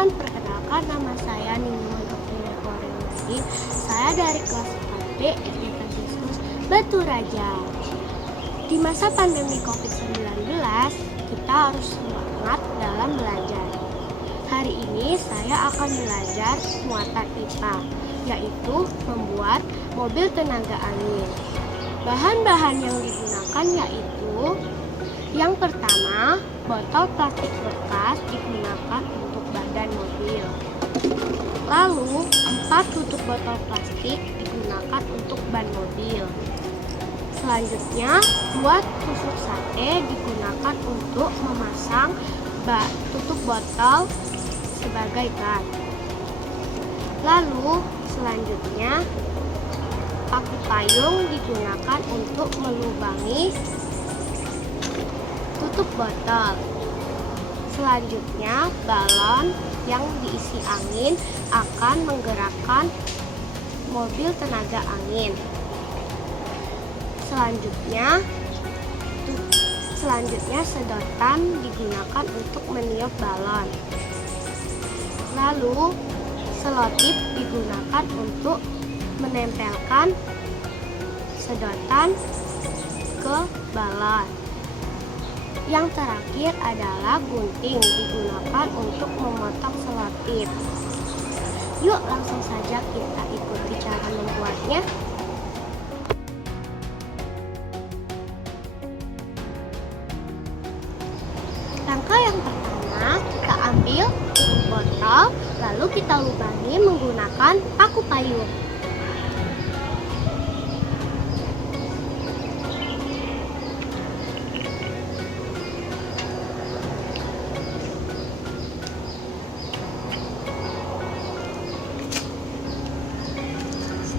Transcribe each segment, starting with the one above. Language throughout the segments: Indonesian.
teman-teman, perkenalkan nama saya Nyoman Aurel Nadin. Saya dari kelas 4B SISWA Batu Raja. Di masa pandemi COVID-19, kita harus semangat dalam belajar. Hari ini saya akan belajar muatan IPA, yaitu membuat mobil tenaga angin. Bahan-bahan yang digunakan yaitu yang pertama, botol plastik bekas digunakan untuk badan mobil. Lalu, 4 tutup botol plastik digunakan untuk ban mobil. Selanjutnya, 2 tusuk sate digunakan untuk memasang tutup botol sebagai ban. Lalu, selanjutnya, paku payung digunakan untuk melubangi tutup botol. Selanjutnya, balon yang diisi angin akan menggerakkan mobil tenaga angin. Selanjutnya sedotan digunakan untuk meniup balon. Lalu, selotip digunakan untuk menempelkan sedotan ke balon. Yang terakhir adalah gunting digunakan untuk memotong selotip. Yuk langsung saja kita ikuti cara membuatnya. Langkah yang pertama, kita ambil tutup botol, lalu kita lubangi menggunakan paku payung.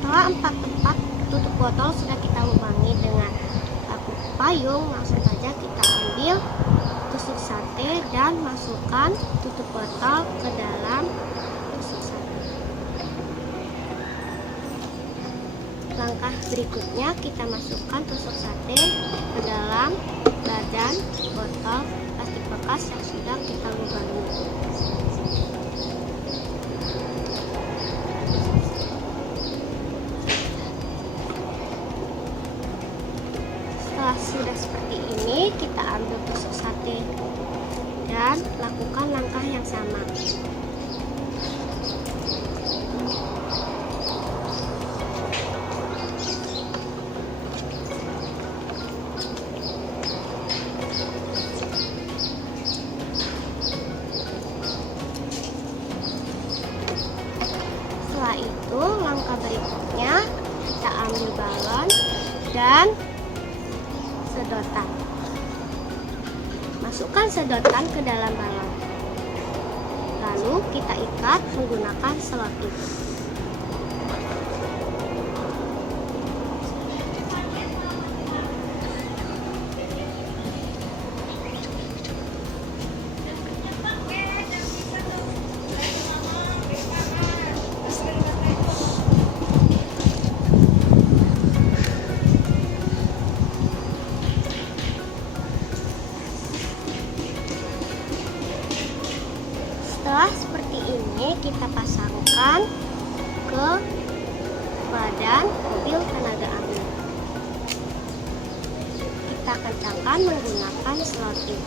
Setelah 4 tutup botol sudah kita lubangi dengan paku payung, langsung saja kita ambil tusuk sate dan masukkan tutup botol ke dalam tusuk sate. Langkah berikutnya kita masukkan tusuk sate ke dalam badan botol plastik bekas yang sudah kita lubangi. Setelah sudah seperti ini, kita ambil tusuk sate dan lakukan langkah yang sama. Setelah itu, langkah berikutnya kita ambil balon dan sedotan. Masukkan sedotan ke dalam balon. Lalu kita ikat menggunakan selotip. Setelah seperti ini, kita pasangkan ke badan mobil tenaga angin. Kita kencangkan menggunakan selotip.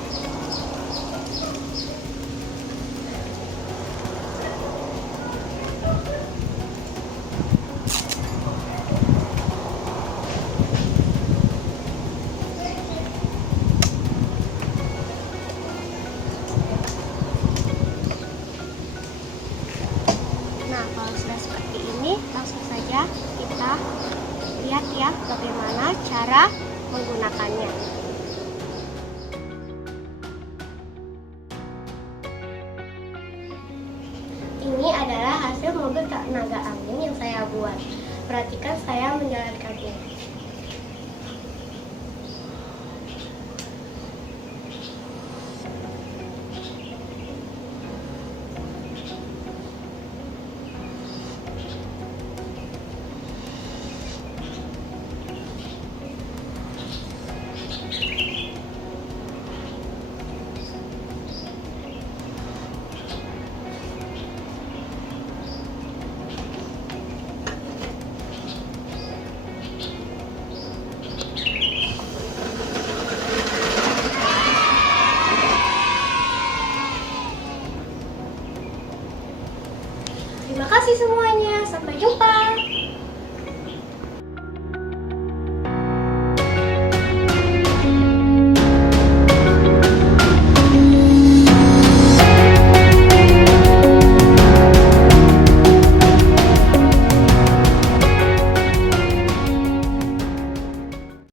Kalau sudah seperti ini, langsung saja kita lihat ya bagaimana cara menggunakannya. Ini adalah hasil mobil tenaga angin yang saya buat. Perhatikan saya menjalankannya. kasih semuanya. Sampai jumpa.